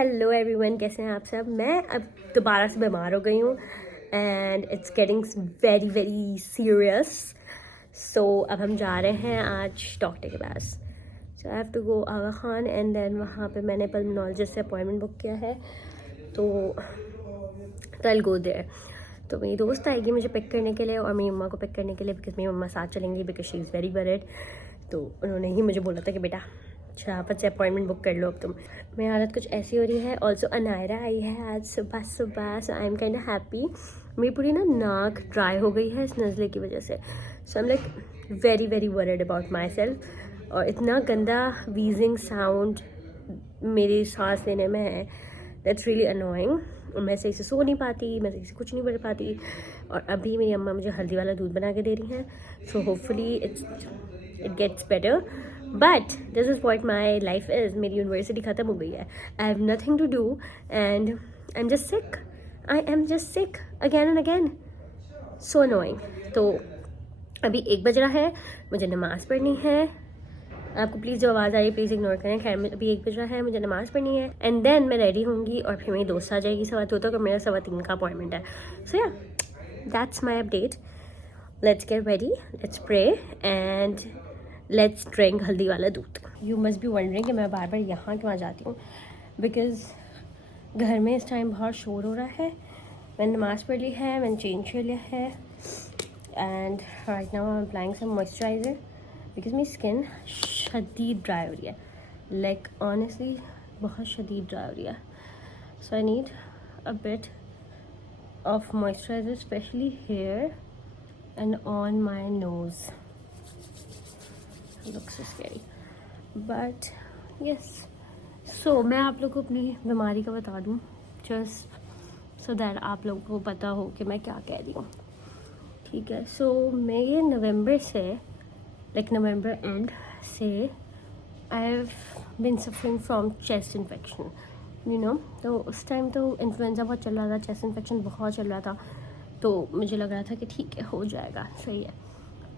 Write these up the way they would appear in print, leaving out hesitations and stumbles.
Hello everyone, कैसे हैं आप सब। मैं अब दोबारा से बीमार हो गई हूँ and it's getting very very serious. So अब हम जा रहे हैं आज डॉक्टर के पास। So I have to go Aga Khan and then वहाँ पे मैंने पल्मोनोलॉजिस्ट से अपॉइंटमेंट बुक किया है, तो आई गो देयर। तो मेरी दोस्त आएगी मुझे पिक करने के लिए और मेरी मम्मा को पिक करने के लिए, बिकॉज मेरी मम्मा साथ चलेंगी because she is very worried. तो उन्होंने ही मुझे बोला था कि बेटा शराफत से अपॉइंटमेंट बुक कर लो अब तुम। मेरी हालत कुछ ऐसी हो रही है। ऑल्सो अनायरा आई है आज सुबह सुबह, so I am kind of happy. मेरी पूरी ना नाक ड्राई हो गई है इस नज़ले की वजह से। So I am like very very worried about my self. और इतना गंदा वीजिंग साउंड मेरी सांस लेने में है, दैट्स रियली अनोइंग। मैं सही से सो नहीं पाती, मैं सही से कुछ नहीं कर पाती। और अभी मेरी अम्मा मुझे हल्दी वाला दूध बना के दे रही हैं, so hopefully it gets better. But this is what my life is. मेरी यूनिवर्सिटी ख़त्म हो गई है, I have nothing to do and I am just sick. I am just sick again and again, so annoying. तो अभी 1 बज रहा है, मुझे नमाज़ पढ़नी है। आपको प्लीज़ जो आवाज़ आ रही है प्लीज़ इग्नोर करें। खैर अभी 1 बज रहा है, मुझे नमाज़ पढ़नी है एंड देन मैं रेडी होंगी और फिर मेरी दोस्त आ जाएगी 2:15 तक, और मेरा 3:15 का अपॉइंटमेंट है। So yeah that's my update. Let's get ready, let's pray and let's drink हल्दी वाला दूध। यू मस्ट बी वंडरिंग कि मैं बार बार यहाँ क्यों आ जाती हूँ, बिकॉज़ घर में इस टाइम बहुत शोर हो रहा है। मैंने नमाज़ पढ़ ली है, मैंने चेंज कर लिया है and right now I am applying some moisturiser because मेरी स्किन शदीद ड्राई हो रही है, लाइक ऑनेस्टली बहुत शदीद ड्राई हो रही है। So I need a bit of moisturiser specially hair and on my nose. Looks so scary but yes. So मैं आप लोग को अपनी बीमारी का बता दूँ, जस्ट सो दैट आप लोगों को पता हो कि मैं क्या कह रही हूँ, ठीक है। सो मैं ये नवंबर से, लाइक नवंबर एंड से I have been suffering from chest infection, you know. तो उस टाइम तो इन्फ्लुएंजा बहुत चल रहा था, चेस्ट इन्फेक्शन बहुत चल रहा था, तो मुझे लग रहा था कि ठीक है हो जाएगा, सही है।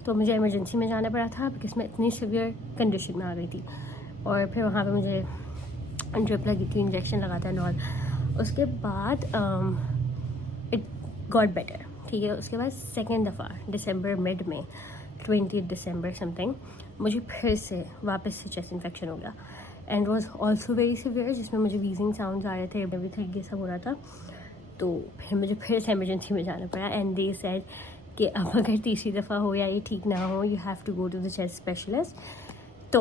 तो मुझे इमरजेंसी में जाना पड़ा था बिकॉज मैं इतनी सीवियर कंडीशन में आ गई थी। और फिर वहाँ पे मुझे ड्रिप लगी थी, इंजेक्शन लगा था नॉल। उसके बाद इट गॉट बेटर, ठीक है। उसके बाद सेकेंड दफ़ा दिसंबर मिड में 20 दिसंबर समथिंग मुझे फिर से वापस से चेस्ट इन्फेक्शन हो गया and was also very severe, जिसमें मुझे वीजिंग साउंड आ रहे थे, एवरीथिंग ये सब हो रहा था। तो फिर मुझे फिर से इमरजेंसी में जाना पड़ा एंड दे सेड कि अब अगर तीसरी दफ़ा हो या ये ठीक ना हो, you have to go to the chest specialist. तो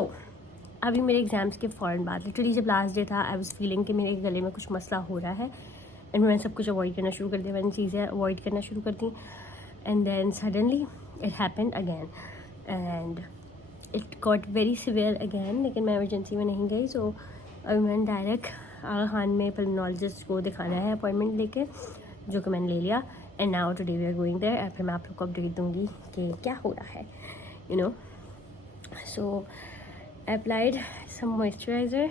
अभी मेरे एग्ज़ाम्स के फ़ौरन बाद, लिटरली जब लास्ट डे था, आई वाज फीलिंग कि मेरे गले में कुछ मसला हो रहा है एंड मैंने सब कुछ अवॉइड करना शुरू कर दिया, मैंने चीज़ें अवॉइड करना शुरू कर दी and then suddenly it happened again and it got very severe again. लेकिन मैं इमरजेंसी में नहीं गई, सो अभी मैंने डायरेक्ट आगा खान में पल्मोनोलॉजिस्ट को दिखाना है अपॉइंटमेंट लेके, जो कि मैंने ले लिया and now today we are going there. और फिर मैं आप लोग को अपडेट दूँगी कि क्या हो रहा है, you know. So I applied some moisturiser.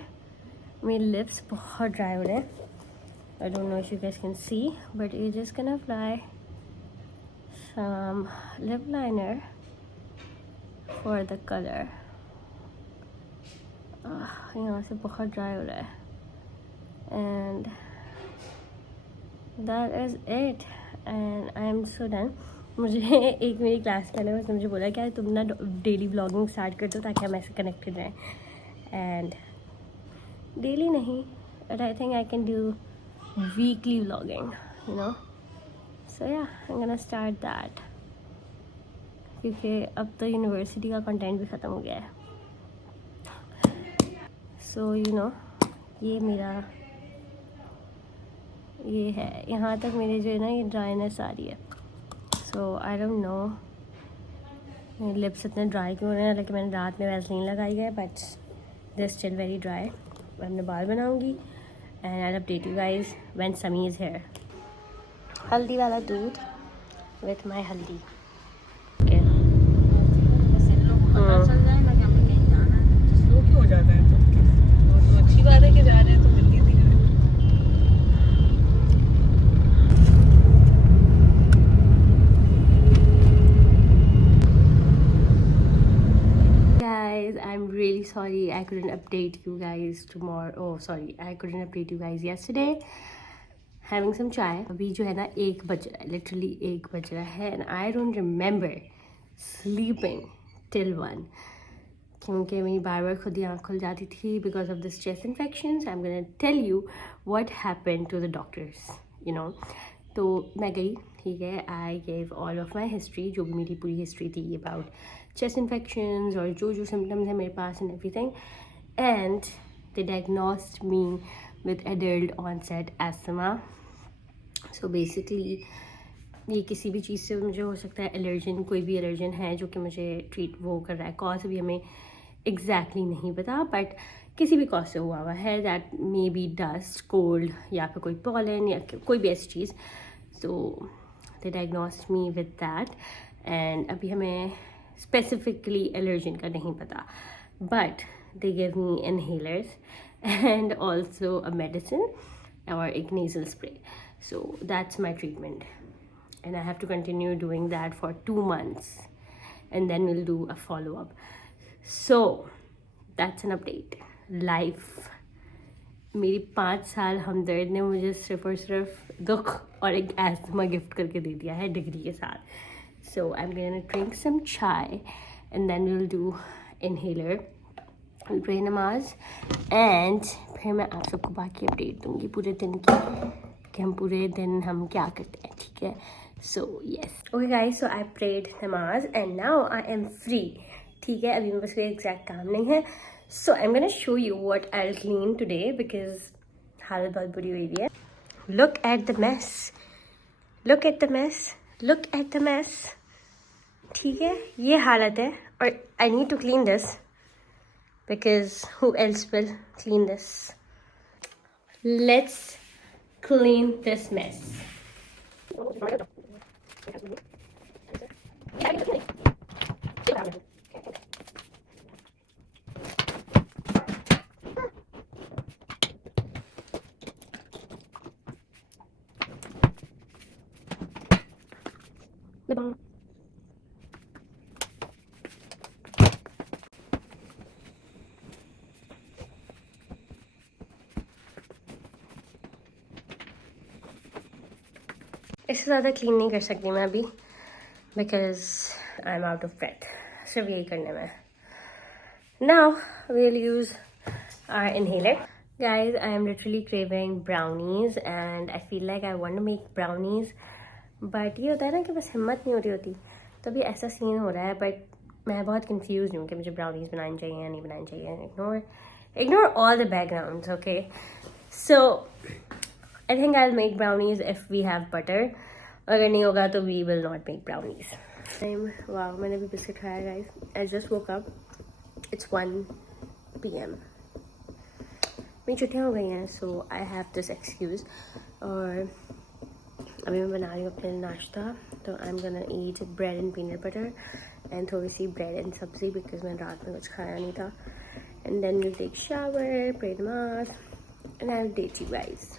मेरे लिप्स बहुत ड्राई हो रहे हैं, I don't know if you guys can see, but you just can apply some lip liner for the colour. यहाँ से बहुत ड्राई हो रहा है and that is it and I am so done. मुझे एक मेरी क्लास पहले उसने मुझे बोला क्या तुम ना डेली ब्लॉगिंग स्टार्ट कर दो ताकि हम ऐसे कनेक्टेड रहें, एंड डेली नहीं but I think I can do weekly vlogging, you know. So yeah I am gonna start that, क्योंकि अब तो यूनिवर्सिटी का कंटेंट भी ख़त्म हो गया है। सो यू नो ये मेरा ये है, यहाँ तक मेरे जो है ना ये ड्राइनेस आ रही है। सो आई डोंट नो मेरे लिप्स इतने ड्राई क्यों हो रहे हैं, लेकिन मैंने रात में वैसलीन लगाई है but they still very dry. मैं अपने बाल बनाऊंगी and I update you guys when समी इज़ हियर। हल्दी वाला दूध विथ माई हल्दी। हो जाता है तो अच्छी बात है कि जा रहे हैं तो जल्दी जल्दी करें। Guys, I'm really sorry I couldn't update you guys tomorrow. Oh sorry, I couldn't update you guys yesterday. Having some chai. अभी जो है ना 1 बज रहा है, literally 1 बज रहा है, and I don't remember sleeping till 1 क्योंकि मेरी बार बार खुद ही आँख खुल जाती थी because of this chest infection. So I'm gonna tell you what happened to the doctors, you know. तो मैं गई, ठीक है, I gave all of my history, जो भी मेरी पूरी हिस्ट्री थी about chest infections और जो जो symptoms है मेरे पास and everything, and they diagnosed me with adult onset asthma. So basically ये किसी भी चीज़ से मुझे हो सकता है एलर्जन, कोई भी एलर्जन है जो कि मुझे ट्रीट वो कर रहा है. कॉज अभी हमें एग्जैक्टली नहीं पता, बट किसी भी कॉज से हुआ है. That may be dust, cold या फिर कोई पॉलन या कोई भी ऐसी चीज़. So they diagnosed me with that and अभी हमें स्पेसिफिकली एलर्जन का नहीं पता, but they give me inhalers and also a medicine और एक nasal spray. So that's my treatment and I have to continue doing that for 2 months and then we'll do a follow-up. So that's an update. Life. मेरी 5 साल हमदर्द ने मुझे सिर्फ और सिर्फ दुख और एक एस्थमा गिफ्ट करके दे दिया है डिग्री के साथ. So I'm gonna drink some chai and then we'll do inhaler, we'll pray namaz and फिर मैं आप सबको बाकी अपडेट दूंगी पूरे दिन की कि हम पूरे दिन हम क्या करते हैं, ठीक है. So yes. Okay guys, so I prayed namaz and now I am free. ठीक है, अभी मेरे पास कोई एग्जैक्ट काम नहीं है. So I'm gonna show you what I'll clean today because हालत बहुत बुरी हुई है. Look at the mess. Look at the mess. Look at the mess. ठीक है, ये हालत है और I need to clean this because who else will clean this? Let's clean this mess. इससे ज़्यादा क्लीन नहीं कर सकती मैं अभी because I am out of breath सिर्फ यही करने में. Now we'll use our inhaler. Guys I am literally craving brownies and I feel like I want to make brownies, but ये होता है ना कि बस हिम्मत नहीं हो रही होती. तो अभी ऐसा सीन हो रहा है, बट मैं बहुत कंफ्यूज हूँ कि मुझे ब्राउनीज बनानी चाहिए या नहीं बनानी चाहिए. Ignore all the backgrounds, okay. So I think I'll make brownies if we have butter. अगर नहीं होगा तो we will not make brownies. Wow, मैंने भी बिस्किट खाया guys. I just woke up. It's 1 PM. मेरी छुट्टियाँ हो गई हैं, so I have this excuse. और अभी मैं बना रही हूँ अपने नाश्ता. तो I'm gonna eat bread and peanut butter and थोड़ी सी bread and सब्जी because मैंने रात में कुछ खाया नहीं था. And then we'll take shower, pray namaz, and I'll date you guys.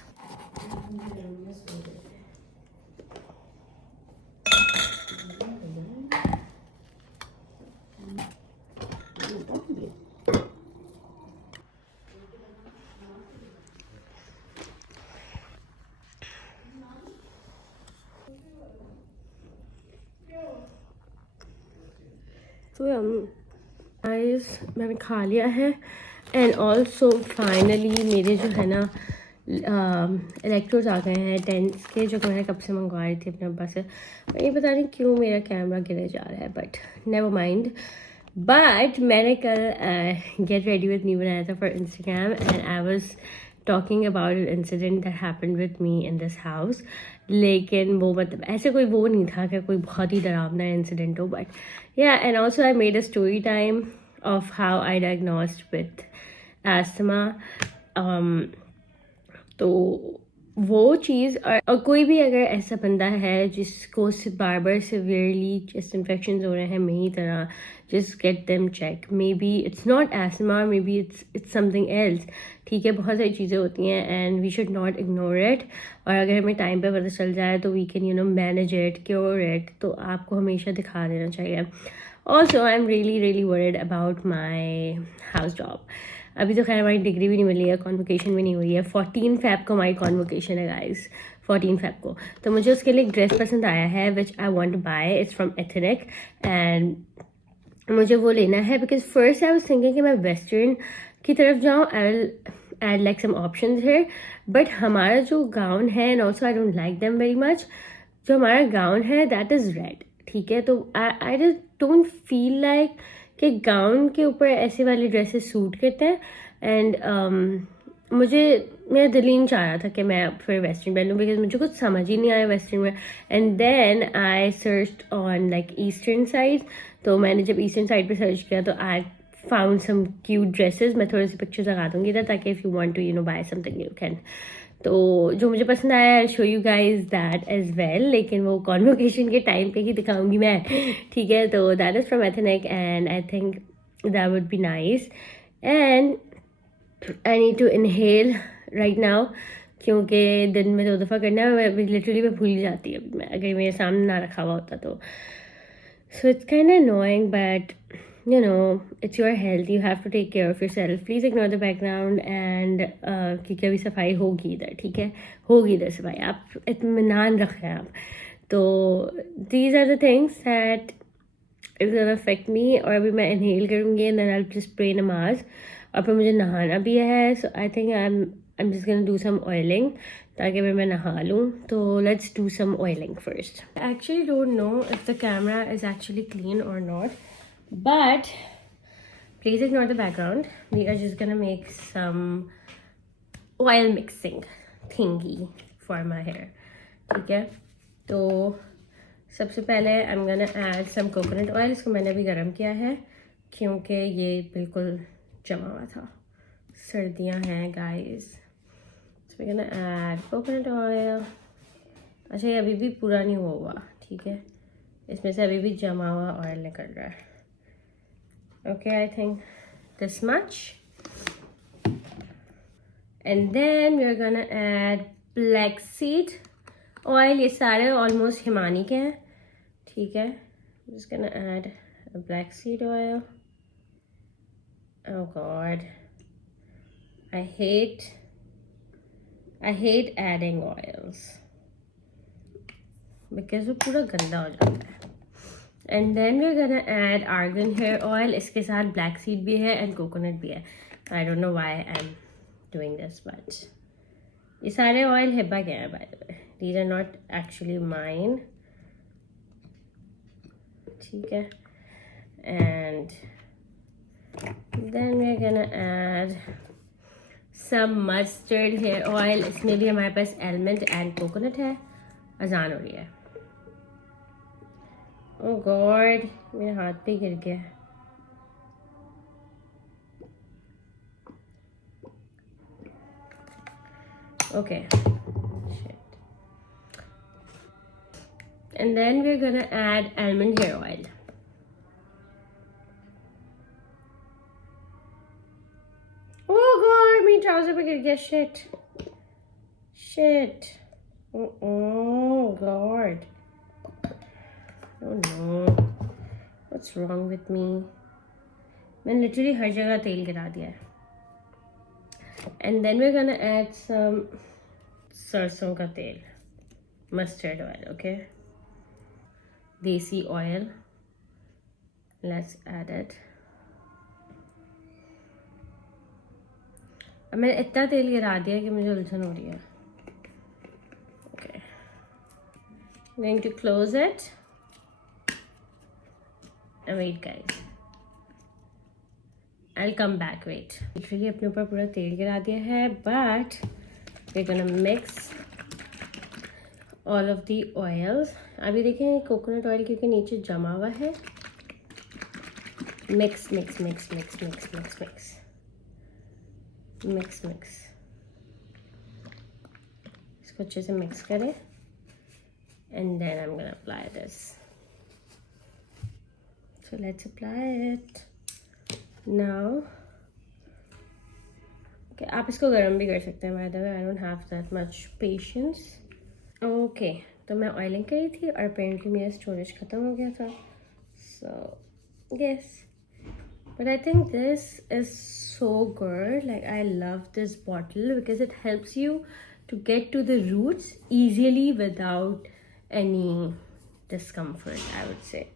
So guys, मैंने खा लिया है एंड ऑल्सो फाइनली मेरे जो है ना इलेक्ट्रोज आ गए हैं 10 के, जो मैंने कब से मंगवा रही थी अपने अब्बा से. मैं ये बता रही क्यों मेरा कैमरा गिरे जा रहा है, बट नेवर माइंड. बट मैंने कल गेट रेडी विद मी बनाया था for Instagram and I was talking about an incident that happened with me in this house. लेकिन वो मतलब ऐसे कोई वो नहीं था कि कोई बहुत ही डरावना इंसिडेंट हो, बट या. And also I made a story time of how I diagnosed with asthma. तो वो चीज़ और कोई भी अगर ऐसा बंदा है जिसको बार बार सिवियरली चेस्ट इन्फेक्शन हो रहे हैं मेरी तरह, just get them check. Maybe it's not asthma, maybe it's something else. ठीक है, बहुत सारी चीज़ें होती हैं and we should not ignore it. और अगर हमें टाइम पे पता चल जाए तो we can manage it, cure it. तो आपको हमेशा दिखा देना चाहिए. Also I am really really worried about my house job. अभी तो खैर हमारी डिग्री भी नहीं मिली है, कॉन्वोकेशन भी नहीं हुई है. 14 फेब को हमारी कॉन्वोकेशन है गाइस, 14 फेब को. तो मुझे उसके लिए एक ड्रेस पसंद आया है which I want to buy. It's from ethnic and मुझे वो लेना है because first I was thinking कि मैं वेस्टर्न की तरफ जाऊँ. I will add like some options है, बट हमारा जो गाउन है and also I don't like them very much. जो हमारा गाउन है दैट इज़ रेड, ठीक है. तो I just don't feel like कि गाउन के ऊपर ऐसे वाले ड्रेसेस सूट करते हैं. एंड मेरा दिल ही नहीं चाह रहा था कि मैं फिर वेस्टर्न पहन लूँ बिकॉज मुझे कुछ समझ ही नहीं आया वेस्टर्न में. And then I search on like eastern side. तो मैंने जब ईस्टर्न साइड पे सर्च किया तो I found some cute dresses. मैं थोड़ी सी पिक्चर्स लगा दूंगी इधर ताकि if you want to buy something you can. तो जो मुझे पसंद आया I show you guys that as well, लेकिन वो कॉन्वोकेशन के टाइम पे ही दिखाऊंगी मैं, ठीक है. तो that is from ethnic and I think that would be nice. And I need to inhale right now क्योंकि दिन में 2 दफ़ा करना है. मैं लिटरली मैं भूल जाती है मैं अगर मेरे सामने ना रखा हुआ होता तो. So it's kind of annoying, but it's your health. You have to take care of yourself. Please ignore the background and क्योंकि अभी सफाई होगी इधर, ठीक है. होगी इधर सफाई, आप इत्मीनान रखें आप. तो these are the things that is gonna affect me. और अभी मैं inhale करूँगी and then I'll just pray नमाज. और फिर मुझे नहाना भी है. So I think I'm just gonna do some oiling ताकि मैं नहा लूँ. तो let's do some oiling first. I actually don't know if the camera is actually clean or not, but please ignore the background. We are just gonna make some oil mixing thingy for my hair, ठीक है. तो सबसे पहले I'm gonna add some coconut oil. इसको मैंने अभी गर्म किया है क्योंकि ये बिल्कुल जमा हुआ था. सर्दियाँ हैं guys. So we're gonna add coconut oil. अच्छा ये अभी भी पूरा नहीं हुआ, ठीक है. इसमें से अभी भी जमा हुआ ऑयल निकल रहा है. Okay, I think this much. And then we're gonna add black seed oil. ये सारे almost हिमानी के हैं, ठीक है. I'm just gonna add a black seed oil. Oh God, I hate adding oils because वो पूरा गंदा हो जाता है. And then we're gonna add argan hair oil. इसके साथ black seed भी है and coconut भी है. I don't know why I'm doing this, but ये सारे oil हिब्बा के हैं by the way. These are not actually mine. ठीक है. And then we're gonna add some mustard hair oil. इसमें भी हमारे पास almond and coconut है. अजान हो रही है. Oh God, मेरे हाथ पे गिर गया. Okay. Shit. And then we're gonna add almond hair oil. Oh God, मेरी trouser पे गिर गया. Shit. Oh God. Oh no. What's wrong with me? मैंने literally हर जगह तेल गिरा दिया है. And then we're gonna add some सरसों का तेल, mustard oil, okay? Desi oil. Let's add it. अब मैंने इतना तेल गिरा दिया कि मुझे उलझन हो रही है. Okay. I'm going to close it. And wait guys. I'll come back, wait. Literally अपने ऊपर पूरा तेल गिरा दिया है, but we're gonna mix all of the oils. अभी देखें कोकोनट ऑयल क्योंकि नीचे जमा हुआ है. Mix. इसको अच्छे से मिक्स करें. And then I'm gonna apply this. So let's apply it. Now, okay, आप इसको गर्म भी कर सकते हैं. By the way, I don't have that much patience. Okay, तो मैं ऑयलिंग करी थी और apparently मेरा स्टोरेज ख़त्म हो गया था. So Yes. But I think this is so good. Like, I love this bottle because it helps you to get to the roots easily without any discomfort, I would say.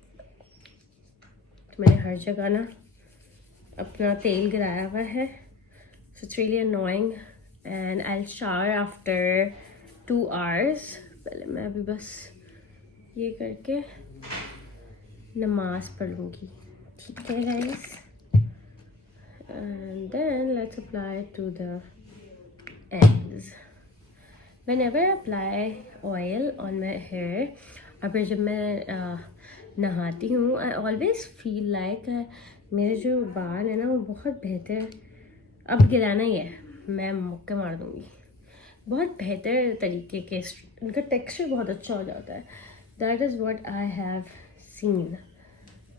तो मैंने हर जगह ना अपना तेल गिराया हुआ है. So it's really annoying. And I'll shower after 2 hours. पहले मैं अभी बस ये करके नमाज पढ़ूंगी. ठीक है guys. And then let's apply it to the ends. Whenever I apply oil on my hair, और फिर जब मैं नहाती हूँ, I always feel like मेरे जो बाल है ना वो बहुत बेहतर. अब गिराना ही है, मैं मुक्के मार दूँगी. बहुत बेहतर तरीके के उनका टेक्सचर बहुत अच्छा हो जाता है. That is what I have seen.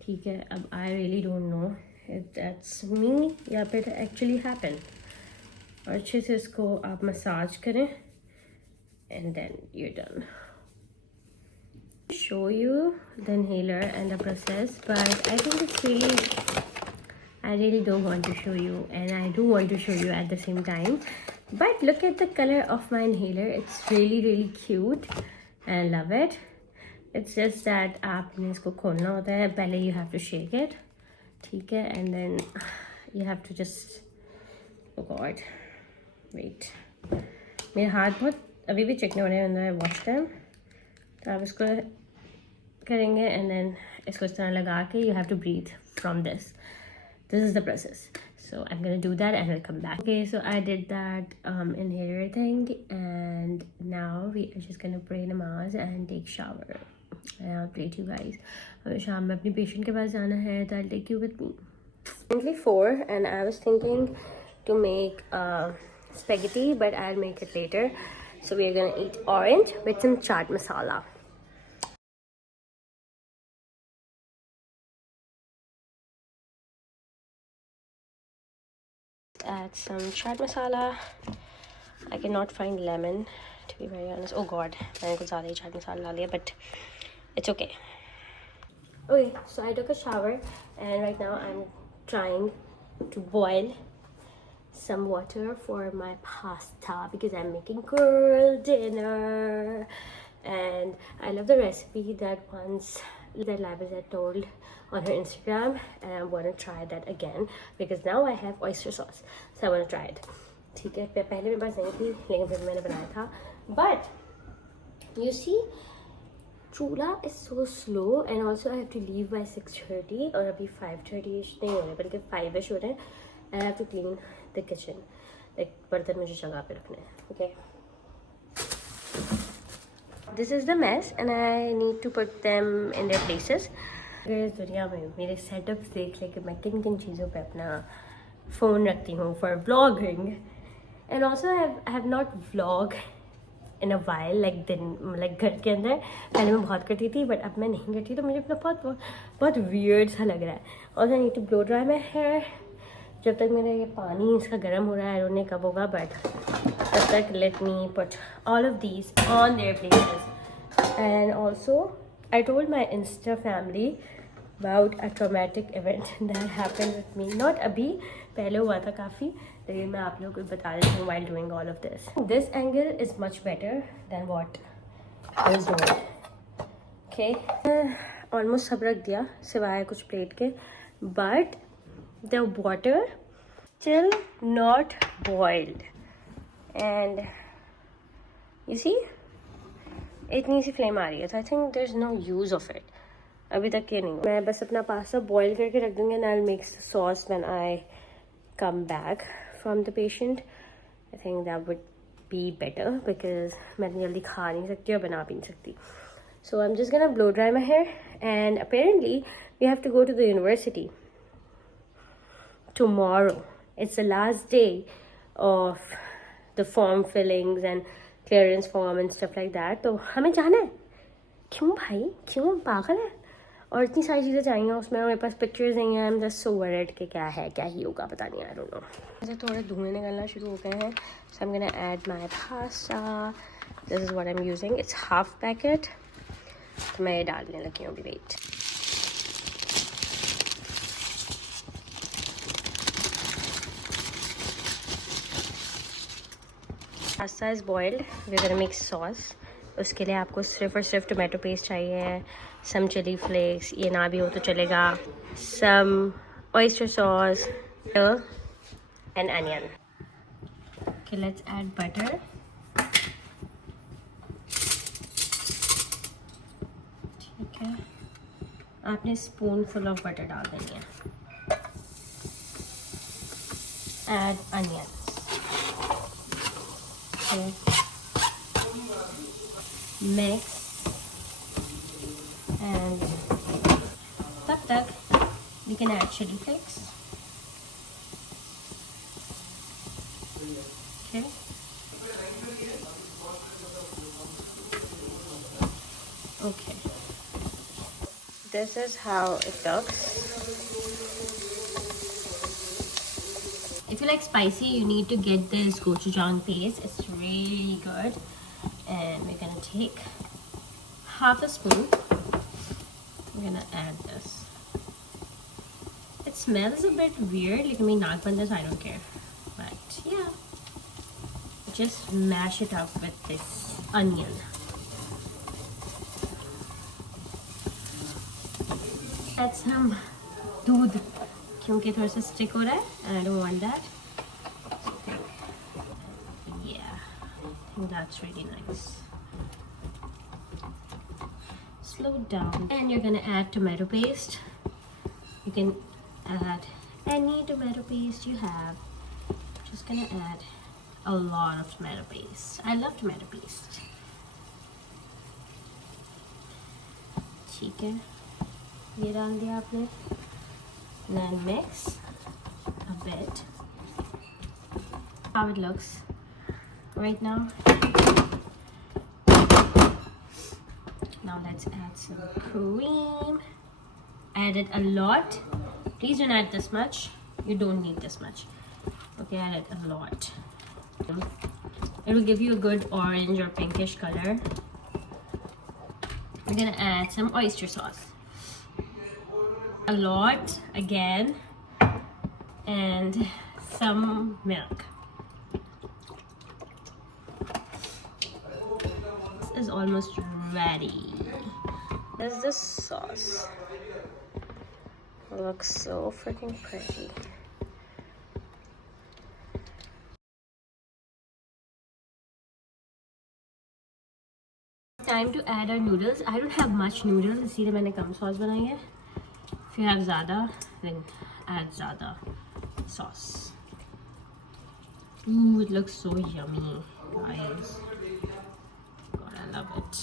ठीक है, अब I really don't know if that's me या फिर actually happen. और अच्छे से इसको आप मसाज करें and then you're done. Show you the inhaler and the process, but I think it's really, I really don't want to show you, and I do want to show you at the same time. But look at the color of my inhaler. It's really really cute and I love it. It's just that आपने इसको खोलना होता है पहले. You have to shake it, ठीक है, and then you have to just, oh god, wait, मेरे हाथ बहुत अभी भी चिकने हो रहे हैं. I wash them. तो आप इसको करेंगे and then इसको इस तरह लगा के you have to breathe from this. This is the process. So I'm gonna do that and I'll come back. Okay, so I did that inhaler thing, and now we are just gonna pray namaz and take shower. And I'll pray to you guys. अगर शाम में अपनी patient के पास जाना है तो I'll take you with me. Currently 4 and I was thinking to make spaghetti, but I'll make it later. So we are gonna eat orange with some chaat masala. Add some chaat masala. I cannot find lemon, to be very honest. Oh god, मैंने कुछ ज़्यादा ही chaat masala डाल दिया, but it's okay. Okay, so I took a shower and right now I'm trying to boil some water for my pasta because I'm making girl dinner. And I love the recipe that Labaz had told on her Instagram, and I want to try that again because now I have oyster sauce, so I want to try it. ठीक है, पहले मेरे पास नहीं थी लेकिन फिर मैंने बनाया था. But you see, चूल्हा is so slow, and also I have to leave by 6:30 और अभी 5:30 नहीं हो रहे बल्कि 5ish हो रहे हैं. I have to clean the kitchen. Like बर्तन मुझे जगह पे रखने हैं. Okay. This is the mess and I need to put them in their places. इस दुनिया में मेरे सेटअप्स देख ले कि मैं किन किन चीज़ों पे अपना फ़ोन रखती हूँ for vlogging. And also I have not vlog in a while, like like घर के अंदर पहले मैं बहुत करती थी but अब मैं नहीं करती, तो मुझे अपना बहुत weird सा लग रहा है. Also I need to blow dry my hair. जब तक मेरा ये पानी इसका गर्म हो रहा है, I don't know कब होगा, but तब तक let me put all of these on their places. And also I told my Insta family about a traumatic event that happened with me. Not अभी, पहले हुआ था काफ़ी, लेकिन मैं आप लोगों को बता देती हूँ while doing all of this. This angle is much better than what I was doing. Okay, almost सब रख दिया सिवाय कुछ प्लेट के, but the water still not boiled. And you see, इतनी सी फ्लेम आ रही है, so I think there's no use of it. अभी तक ये नहीं. मैं बस अपना पास्ता बॉईल करके रख दूँगी and I'll make the sauce when I come back from the patient. I think that would be better because मैं इतनी जल्दी खा नहीं सकती और बना भी नहीं सकती. So I'm just gonna blow dry my hair, and apparently we have to go to the university tomorrow. It's the last day of the form fillings and clearance form and stuff like that. तो हमें जाना है. क्यों भाई, क्यों, पागल है? और इतनी सारी चीज़ें चाहिए उसमें, मेरे पास पिक्चर्स नहीं हैं. आई एम जस्ट सो वरीड कि क्या है, क्या ही होगा पता नहीं, आई डोंट नो. ऐसे थोड़े धुएं निकलना शुरू हो गए हैं. So I am gonna add my pasta. This is what I am using. It's half packet. तो मैं ये डालने लगी हूँ अभी. Wait. Pasta is boiled, we gonna make sauce. उसके लिए आपको सिर्फ और सिर्फ टोमेटो पेस्ट चाहिए, सम चिली फ्लेक्स, ये ना भी हो तो चलेगा, सम oyster sauce and onion. Okay, let's add butter. ठीक है, आपने स्पून फुल ऑफ बटर डाल देनी है। Add onion. Okay. Mix and तब तक we can add chili flakes. Okay. Okay. This is how it looks. If you like spicy, you need to get this gochujang paste. It's really good. And we're gonna take half a spoon. We're gonna add this. It smells a bit weird, like me not put this, I don't care. But yeah. Just mash it up with this onion. Add some दूध क्योंकि थोड़ा सा stick हो रहा है and I don't want that. Yeah, I think that's really nice. Slow down. And you're gonna add tomato paste. You can add any tomato paste you have. Just gonna add a lot of tomato paste. I love tomato paste. ठीक है, ये डाल दिया आपने. Then mix a bit. How it looks right now. Now let's add some cream. Add it a lot. Please don't add this much. You don't need this much. Okay, add it a lot. It will give you a good orange or pinkish color. We're gonna add some oyster sauce. A lot again. And some milk. This is almost ready. This is the sauce. It looks so freaking pretty. Time to add our noodles. I don't have much noodles, इसीलिए मैंने कम sauce बनाई है. If you have ज़्यादा, then add ज़्यादा sauce. Ooh, it looks so yummy, guys. God, I love it.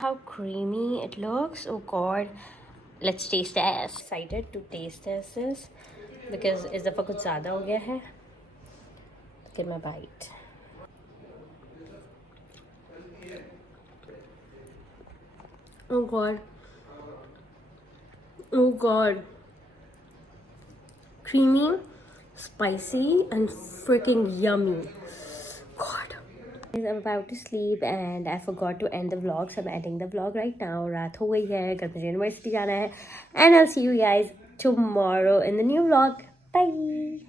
How creamy it looks. Oh God. Let's taste this. Excited to taste this because इस दफ़ा कुछ ज़्यादा हो गया है. Look at my bite. Oh God. Oh God. Creamy, spicy, and freaking yummy. God. I'm about to sleep and I forgot to end the vlog, so I'm ending the vlog right now. रात हो गई है, कल मुझे university जाना है. And I'll see you guys tomorrow in the new vlog. Bye.